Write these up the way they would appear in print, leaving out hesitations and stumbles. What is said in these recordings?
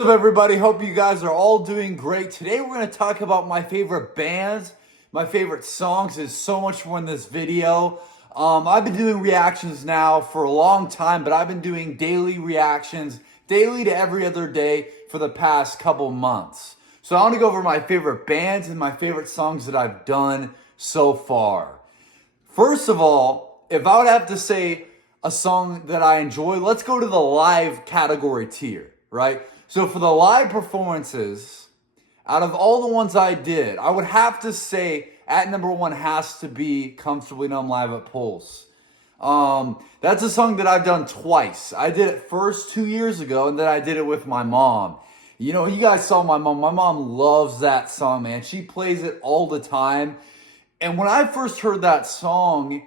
What's up, everybody? Hope you guys are all doing great. Today we're going to talk about my favorite bands, my favorite songs. There's so much more in this video. I've been doing reactions now for a long time, but I've been doing daily reactions, daily to every other day for the past couple months. So I want to go over my favorite bands and my favorite songs that I've done so far. First of all, if I would have to say a song that I enjoy, let's go to the live category tier, right? So for the live performances, out of all the ones I did, I would have to say at number one has to be Comfortably Numb Live at Pulse. That's a song that I've done twice. I did it first 2 years ago, and then I did it with my mom. You know, you guys saw my mom. My mom loves that song, man. She plays it all the time. And when I first heard that song,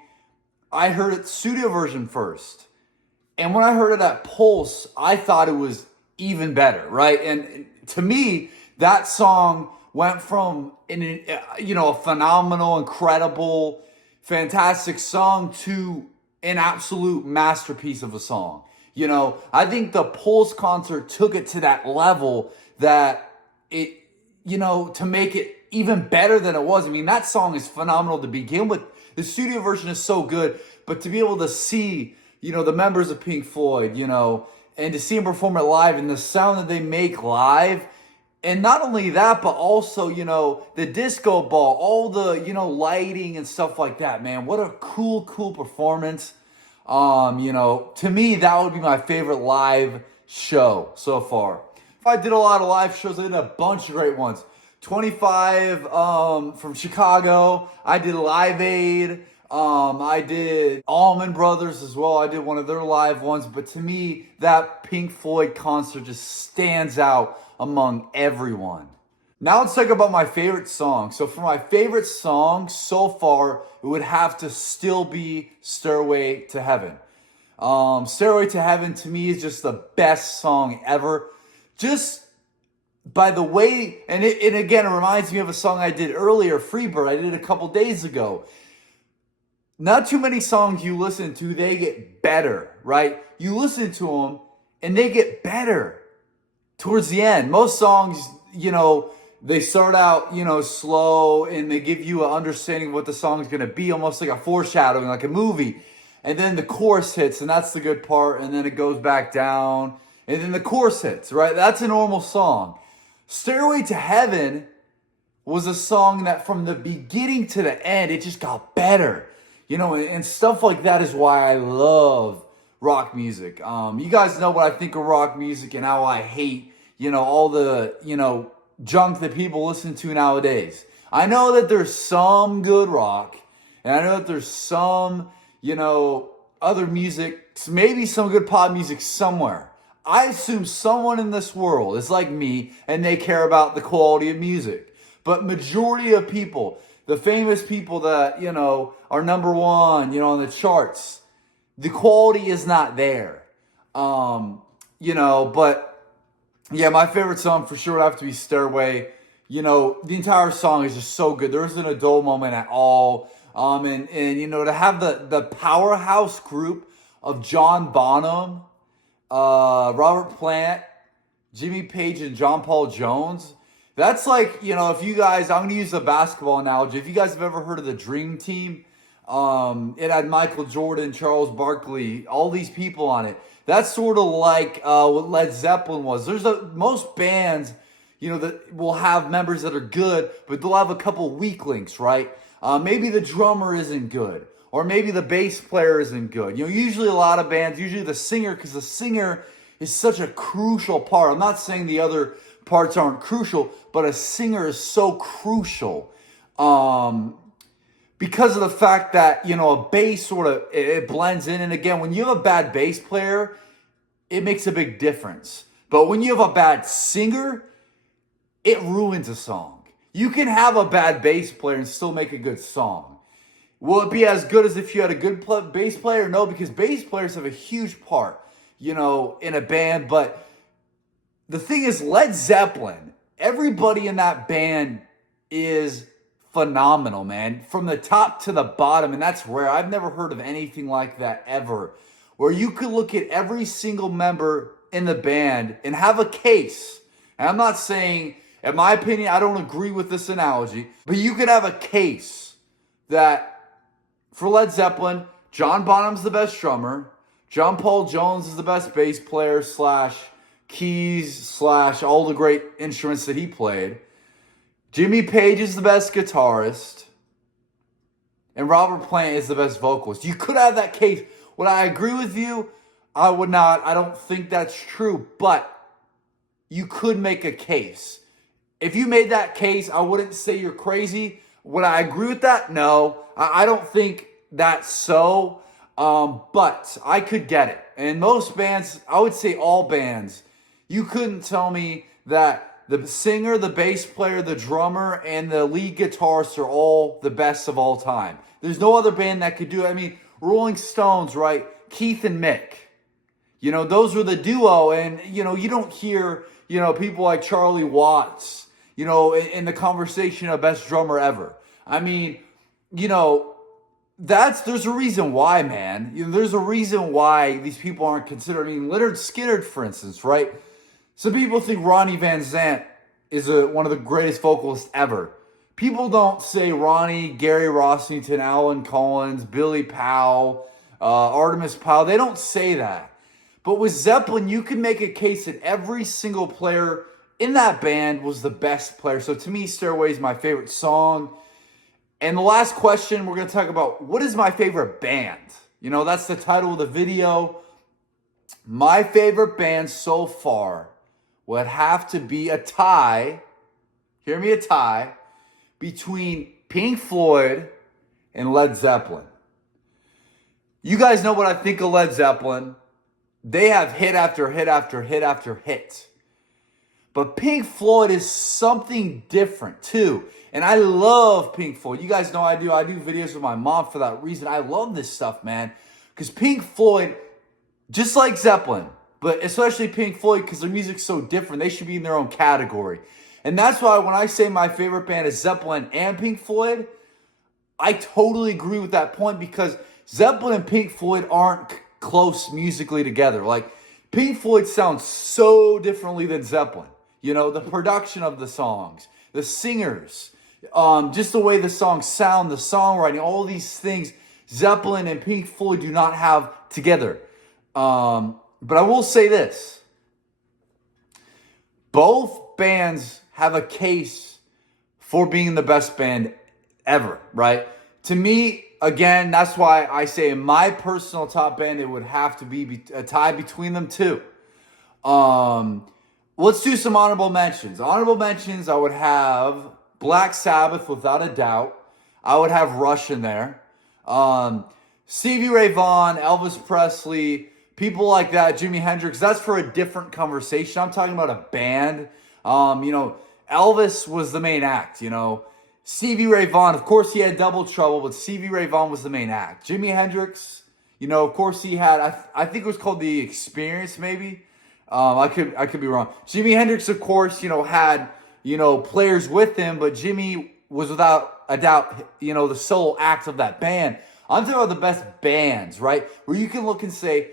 I heard its studio version first. And when I heard it at Pulse, I thought it was even better, right? And to me, that song went from a phenomenal, incredible, fantastic song to an absolute masterpiece of a song. You know, I think the Pulse concert took it to that level that to make it even better than it was. I mean, that song is phenomenal to begin with. The studio version is so good, but to be able to see, the members of Pink Floyd, and to see them perform it live and the sound that they make live. And not only that, but also, the disco ball, all the, lighting and stuff like that, man. What a cool performance. To me, that would be my favorite live show so far. I did a lot of live shows. I did a bunch of great ones. 25 from Chicago. I did Live Aid. I did Allman Brothers as well. I did one of their live ones. But to me, that Pink Floyd concert just stands out among everyone. Now let's talk about my favorite song. So for my favorite song so far, it would have to still be Stairway to Heaven. Stairway to Heaven to me is just the best song ever. Just by the way, and again, it reminds me of a song I did earlier, Freebird. I did a couple days ago. Not too many songs you listen to, they get better, right? You listen to them and they get better towards the end. Most songs, they start out, slow, and they give you an understanding of what the song is going to be, almost like a foreshadowing, like a movie. And then the chorus hits, and that's the good part, and then it goes back down, and then the chorus hits, right? That's a normal song. Stairway to Heaven was a song that from the beginning to the end, it just got better. And stuff like that is why I love rock music. You guys know what I think of rock music and how I hate, all the, junk that people listen to nowadays. I know that there's some good rock, and I know that there's some, other music, maybe some good pop music somewhere. I assume someone in this world is like me, and they care about the quality of music. But majority of people, the famous people that, are number one, on the charts, the quality is not there. But yeah, my favorite song for sure would have to be Stairway. The entire song is just so good. There isn't a dull moment at all. And to have the powerhouse group of John Bonham, Robert Plant, Jimmy Page, and John Paul Jones. That's like, if you guys, I'm going to use a basketball analogy. If you guys have ever heard of the Dream Team, it had Michael Jordan, Charles Barkley, all these people on it. That's sort of like what Led Zeppelin was. There's most bands, that will have members that are good, but they'll have a couple weak links, right? Maybe the drummer isn't good, or maybe the bass player isn't good. Usually a lot of bands, usually the singer, because the singer is such a crucial part. I'm not saying the other parts aren't crucial, but a singer is so crucial. Because of the fact that, a bass sort of, it blends in. And again, when you have a bad bass player, it makes a big difference. But when you have a bad singer, it ruins a song. You can have a bad bass player and still make a good song. Will it be as good as if you had a good bass player? No, because bass players have a huge part, in a band. But the thing is, Led Zeppelin, everybody in that band is phenomenal, man. From the top to the bottom, and that's rare. I've never heard of anything like that ever. Where you could look at every single member in the band and have a case And I'm not saying, in my opinion, I don't agree with this analogy, but you could have a case that for Led Zeppelin, John Bonham's the best drummer, John Paul Jones is the best bass player slash keys slash all the great instruments that he played. Jimmy Page is the best guitarist. And Robert Plant is the best vocalist. You could have that case. Would I agree with you? I would not. I don't think that's true. But you could make a case. If you made that case, I wouldn't say you're crazy. Would I agree with that? No. I don't think that's so. But I could get it. And most bands, I would say all bands, you couldn't tell me that the singer, the bass player, the drummer, and the lead guitarist are all the best of all time. There's no other band that could do it. I mean, Rolling Stones, right? Keith and Mick. You know, those were the duo. And, you know, you don't hear, you know, people like Charlie Watts, you know, in the conversation of best drummer ever. I mean, you know, there's a reason why, man. You know, there's a reason why these people aren't considered. I mean, Lynyrd Skynyrd, for instance, right? Some people think Ronnie Van Zant is one of the greatest vocalists ever. People don't say Ronnie, Gary Rossington, Alan Collins, Billy Powell, Artemis Powell. They don't say that. But with Zeppelin, you can make a case that every single player in that band was the best player. So to me, Stairway is my favorite song. And the last question, we're going to talk about what is my favorite band? You know, that's the title of the video. My favorite band so far would have to be a tie, hear me, a tie, between Pink Floyd and Led Zeppelin. You guys know what I think of Led Zeppelin. They have hit after hit after hit after hit. But Pink Floyd is something different too. And I love Pink Floyd. You guys know I do. I do videos with my mom for that reason. I love this stuff, man. Because Pink Floyd, just like Zeppelin, but especially Pink Floyd, because their music's so different, they should be in their own category. And that's why when I say my favorite band is Zeppelin and Pink Floyd, I totally agree with that point, because Zeppelin and Pink Floyd aren't close musically together. Like, Pink Floyd sounds so differently than Zeppelin. You know, the production of the songs, the singers, just the way the songs sound, the songwriting, all these things, Zeppelin and Pink Floyd do not have together. But I will say this. Both bands have a case for being the best band ever, right? To me, again, that's why I say in my personal top band, it would have to be a tie between them two. Let's do some honorable mentions. Honorable mentions, I would have Black Sabbath, without a doubt. I would have Rush in there. Stevie Ray Vaughan, Elvis Presley, people like that, Jimi Hendrix. That's for a different conversation. I'm talking about a band. You know, Elvis was the main act, you know. Stevie Ray Vaughan, of course, he had Double Trouble, but Stevie Ray Vaughan was the main act. Jimi Hendrix, you know, of course, he had, I think it was called The Experience, maybe. I could be wrong. Jimi Hendrix, of course, you know, had, you know, players with him, but Jimmy was without a doubt, you know, the sole act of that band. I'm talking about the best bands, right? Where you can look and say,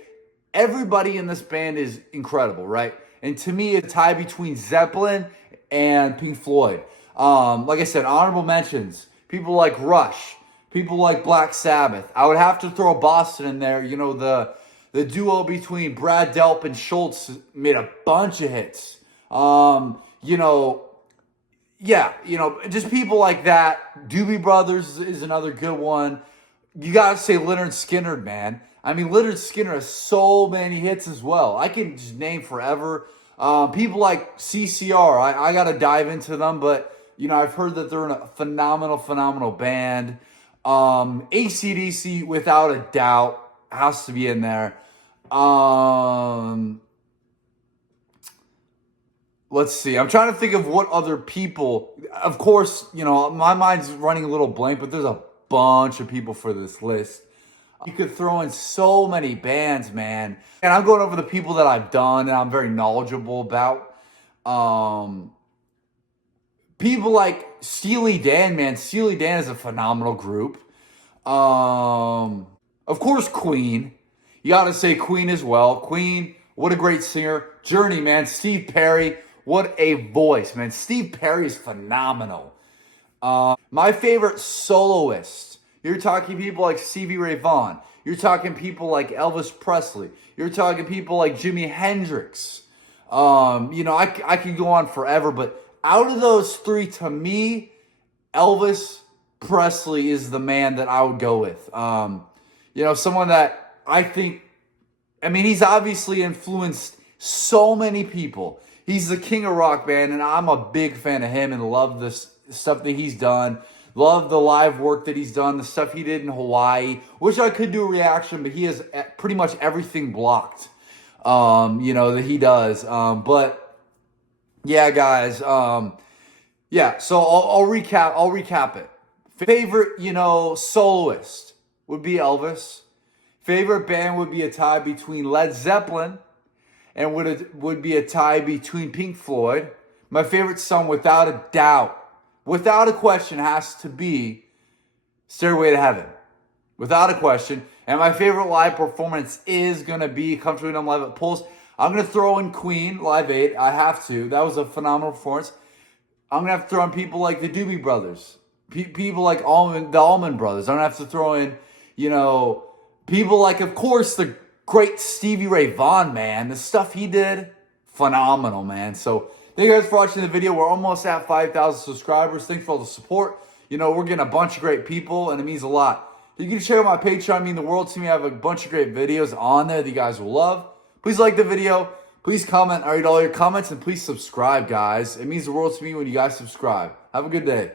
everybody in this band is incredible, right? And to me, it's a tie between Zeppelin and Pink Floyd. Like I said, honorable mentions. People like Rush. People like Black Sabbath. I would have to throw Boston in there. You know, the duo between Brad Delp and Schultz made a bunch of hits. You know, yeah, you know, just people like that. Doobie Brothers is another good one. You got to say Lynyrd Skynyrd, man. I mean, Lynyrd Skynyrd has so many hits as well. I can just name forever. People like CCR, I got to dive into them, but, you know, I've heard that they're a phenomenal band. AC/DC, without a doubt, has to be in there. Let's see. I'm trying to think of what other people. Of course, you know, my mind's running a little blank, but there's a bunch of people for this list. You could throw in so many bands, man. And I'm going over the people that I've done and I'm very knowledgeable about. People like Steely Dan, man. Steely Dan is a phenomenal group. Of course, Queen. You got to say Queen as well. Queen, what a great singer. Journey, man. Steve Perry, What a voice, man. Steve Perry is phenomenal. My favorite soloist. You're talking people like Stevie Ray Vaughan. You're talking people like Elvis Presley. You're talking people like Jimi Hendrix. I could go on forever, but out of those three, to me, Elvis Presley is the man that I would go with. Someone that I think, he's obviously influenced so many people. He's the king of rock band, and I'm a big fan of him and love this stuff that he's done. Love the live work that he's done, the stuff he did in Hawaii. Wish I could do a reaction, but he has pretty much everything blocked, that he does. But yeah, guys. So I'll recap it. Favorite, soloist would be Elvis. Favorite band would be a tie between Led Zeppelin and would be a tie between Pink Floyd. My favorite song, without a doubt, without a question, has to be Stairway to Heaven. Without a question. And my favorite live performance is going to be Come to Freedom Live at Pulse. I'm going to throw in Queen, Live 8. I have to. That was a phenomenal performance. I'm going to have to throw in people like the Doobie Brothers. People like the Allman Brothers. I'm going to have to throw in, people like, of course, the great Stevie Ray Vaughan, man. The stuff he did, phenomenal, man. So thank you guys for watching the video. We're almost at 5,000 subscribers. Thanks for all the support. We're getting a bunch of great people, and it means a lot. You can check out my Patreon. Mean the world to me. I have a bunch of great videos on there that you guys will love. Please like the video. Please comment. I read all your comments, and please subscribe, guys. It means the world to me when you guys subscribe. Have a good day.